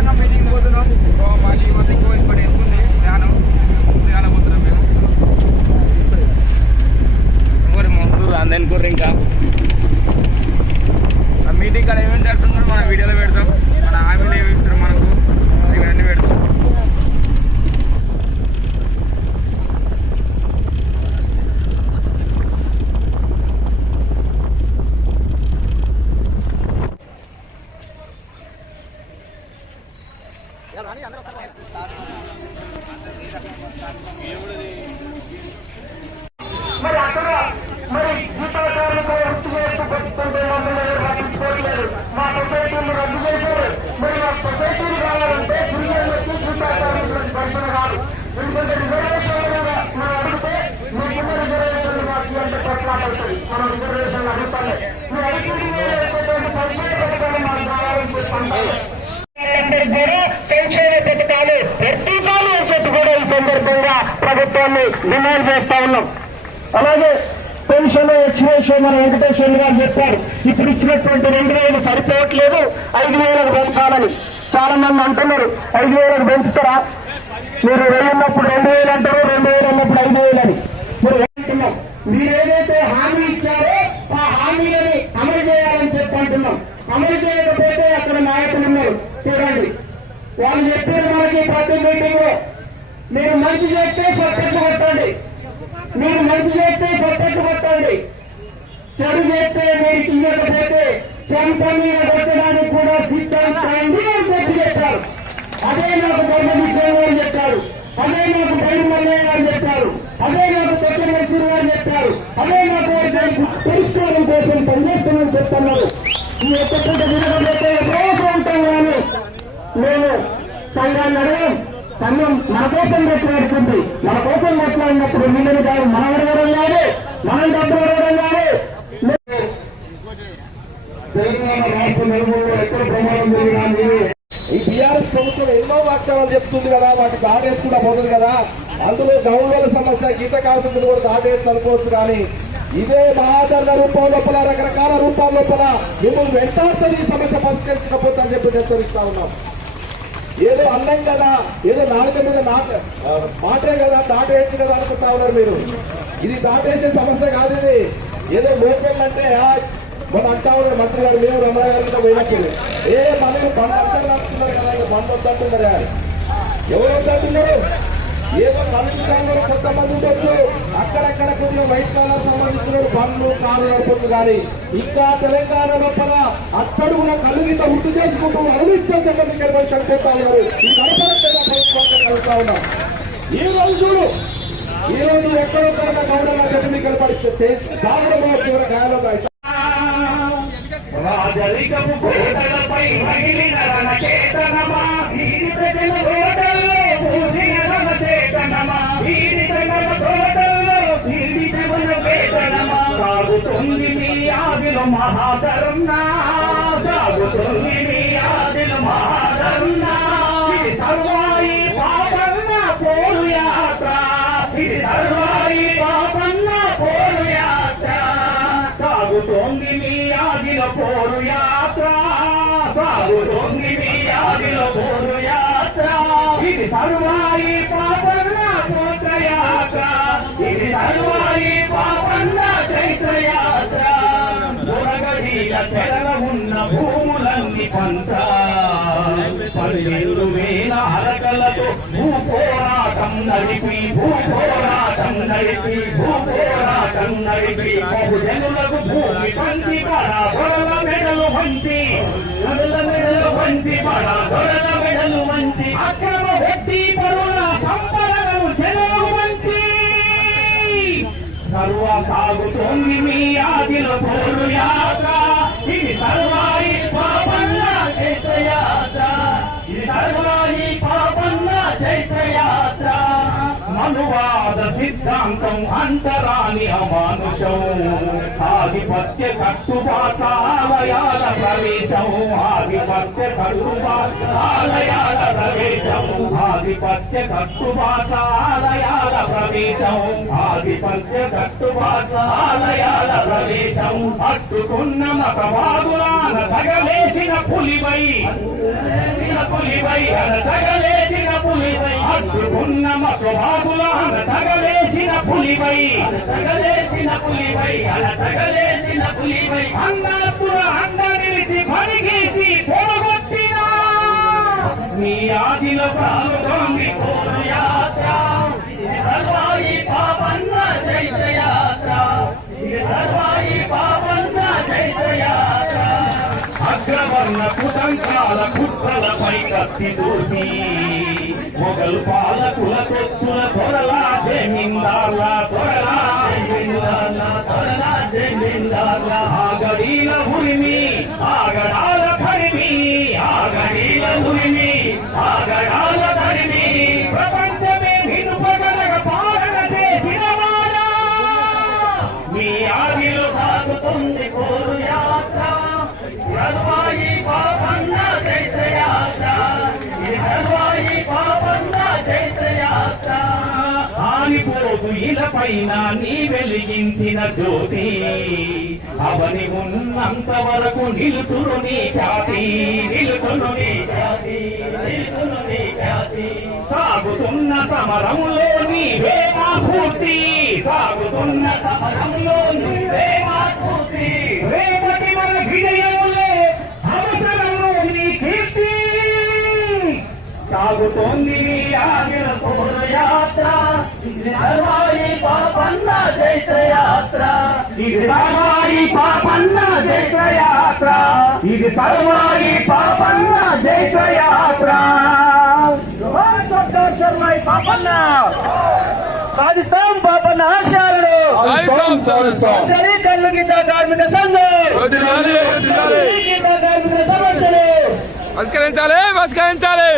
ఖచ్చితంగా మీటింగ్ పోతున్నాం. మళ్ళీ మొత్తం ఇంకో ఇంకోటి ఎక్కుంది ధ్యానం. ధ్యానం పోతున్నాం మేము. ముందు అందనుకోరు ఇంకా ప్రభుత్వాన్ని డిమాండ్ చేస్తా ఉన్నాం. అలాగే పెన్షన్ ఎక్స్రేషియో మన వెంకటేశ్వర గారు చెప్పారు. ఇప్పుడు ఇచ్చినటువంటి రెండు వేలు సరిపోవట్లేదు ఐదు వేలకు పెంచాలని. చాలా మంది అంటున్నారు ఐదు వేలకు పెంచుతారా? మీరు వెళ్ళినప్పుడు రెండు వేలు అంటారు రెండు వేలు అన్నప్పుడు ఐదు వేలు అని. మీరు అంటున్నాం. మీరు ఏదైతే హామీ ఇచ్చారో ఆ హామీలని అమలు చేయాలని చెప్పి అంటున్నాం. అమలు చేయకపోతే అక్కడ నాయకులు ఉన్నారు. చూడండి. వాళ్ళు చెప్పారు మనకి ప్రతి మీటింగ్ మీరు మంచి చేస్తే సొట్టెట్టు కొట్టండి. మీరు మంచి చేస్తే సొట్టెట్టు కొట్టండి. చెడు చేస్తే మీరు తీయకపోతే చెంప మీద కొట్టడానికి కూడా సిద్ధం కాండి అని చెప్పి చెప్పారు. అదే నాకు బొమ్మ విజయ్ అని చెప్పారు. అదే నాకు బయలు మల్లయ్య అని చెప్పారు. అదే నాకు కొత్త మంత్రి అని చెప్పారు. అదే నాకు పరిష్కారం కోసం పనిచేస్తామని చెప్తున్నారు. ఈ ఒక్క పూట వినకపోతే రోజు ఉంటాం కానీ మేము సంఘాన్ని అడగం సంఘం మన కోసం కొట్లాడుతుంది మన కోసం కొట్లాడినప్పుడు వీళ్ళని కాదు మన వరవరం కాదు మనం డబ్బు వరవరం కాదు. తెలంగాణ రాష్ట్ర నలుగురులో ఎక్కడ ప్రమాదం జరిగినా మీరే. ఈ బీఆర్ఎస్ ప్రభుత్వం ఎన్నో వాగ్దానాలు చెప్తుంది కదా వాటికి దాటేసుకుంటా పోతుంది కదా. అందులో గౌరవ సమస్య గీత కార్మికులు కూడా దాటేసి అనుకోవచ్చు కానీ ఇదే మహాధరణ రూపం లోపల రకరకాల రూపాల లోపల మిమ్మల్ని వెంటాడుతుంది ఈ సమస్య పరిష్కరించకపోతే అని చెప్పి హెచ్చరిస్తా ఉన్నాం. ఏదో అన్నం కదా ఏదో నాలుక మీద నాట మాటే కదా దాటేసి కదా అనుకుంటా ఉన్నారు మీరు. ఇది దాటేసే సమస్య కాదు ఇది. ఏదో లోకల్ అంటే మన అంటా ఉన్నారు మంత్రి గారు మేము రమణ గారు కూడా పోయినప్పుడు. ఏ మనకు బండ్ అందరు కదా ఇక బండ్ వద్దంటున్నారు ఎవరు వద్దంటున్నారు? ఏదో కలుగుతాంలో కొంతమంది ఉండొచ్చు అక్కడక్కడ కొన్ని వైట్ కాలర్ సంబంధించిన బండ్లు కారు నడుపుతుంది కానీ ఇంకా తెలంగాణ లోపల అట్టడుగున కళ్ళు గిట్ట వృద్ధి చేసుకుంటూ అనుభవిస్తాం చెప్పి చనిపోతా ఉన్నారు ఈ కలుగుతా ఉన్నాం. ఈ రోజు చూడు ఈ రోజు ఎక్కడో కన్నా గౌరవ కనపడిస్తే చివరి కోటలపై మగిలిన సాగుతుంది మీ ఆదిలు మహాకరుణ సాగుతుంది మీ ఆదిలు మహాకరుణ ఇది సర్వాయి పాపన్న పోలు యాత్ర ఇది సర్వాయి పాపన్న పోలు యాత్ర సాగుతోంది మీ ఆదిల పోలు యాత్ర సాగుతోంది మీ ఆదిల పోలు యాత్ర ఇది సర్వాయి బురగడీల చెరల ఉన్న భూములన్నీ పంట. పదిహేను వేల అరకలతో భూపోరాటం నడిపి భూపోరాటం నడిపి భూపోరాటం నడిపి. బహుజనులకు భూమి పంచి పడా దొరల మెడలు వంచి. దొరల మెడలు వంచి పడా దొరల మెడలు వంచి. అక్రమ వ్యక్తి పరుల సర్వ సాగుతోంది మీ ఆదిలో పోరు యాత్ర ఇది సర్వాయి పాపన్న చైత్ర యాత్ర ఇది సర్వాయి పాపన్న చైత్ర యాత్ర మనువాద సిద్ధాంతం అంతరాని అమానుషం. ఆధిపత్య కట్టుబాట ఆలయాల ప్రవేశం ఆధిపత్య కట్టుబాట ఆలయాల ప్రవేశం ఆధిపత్య కట్టుబాట ఆలయాల ప్రవేశం ఆధిపత్య కట్టుబాట ఆలయాల ప్రవేశం అట్టుకున్న మతవాదులాన జగలేసిన పులివై పులివై అన జగలేసిన పులివై అట్టుకున్న మతవాదులాన జగలేసిన పులివై జగలేసిన పులివై అన జగలేసిన పులివై అన్నప్పుల అండ నిలిచి పనిగేసి పొడగొట్టినా. మీ ఆదిలో పాల్గొంది యాత్ర. సర్వాయి పాపన్న చైత్ర యాత్ర ఇది సర్వాయి పాపన్న చైత్ర అగ్రవర్ణ కుటంకాల కుట్రలపై కత్తి దూసి మొగలు పాలకుల కొత్తుల త్వరలా జమీందార్ల త్వరలా జమీందార్ల త్వరలా జమీందార్ల ఆగడీల ఉరిమి ఆగడాల ఆనిపోదు ఇలపైన నీ వెలిగించిన జ్యోతి. అవని ఉన్నంత వరకు నిలుచురు నీ ఖ్యాతి. నిలుచురు నీ ఖ్యాతి. నిలుచురు నీ ఖ్యాతి. సాగుతున్న సమరంలో నీ వేమా స్ఫూర్తి. సాగుతున్న సమరంలో నీ వేమా స్ఫూర్తి. రేపటి మన విజయములే అవసరంలో నీ కీర్తి. సాగుతోంది నీ ఇది సర్వాయి పాపన్న చైత్ర యాత్ర ఇది సర్వాయి పాపన్న చైత్ర యాత్ర ఇది సర్వాయి పాపన్న చైత్ర యాత్ర సర్వాయి పాపన్న. సాధిస్తాం పాపన్న ఆశయాలను. సాధిస్తాం, సాధిస్తాం. అందరి కళ్ళు గీత కార్మిక సంఘం. వదిలాలి, వదిలాలి. గీత కార్మిక సమస్యలు. పరిష్కరించాలి పరిష్కరించాలి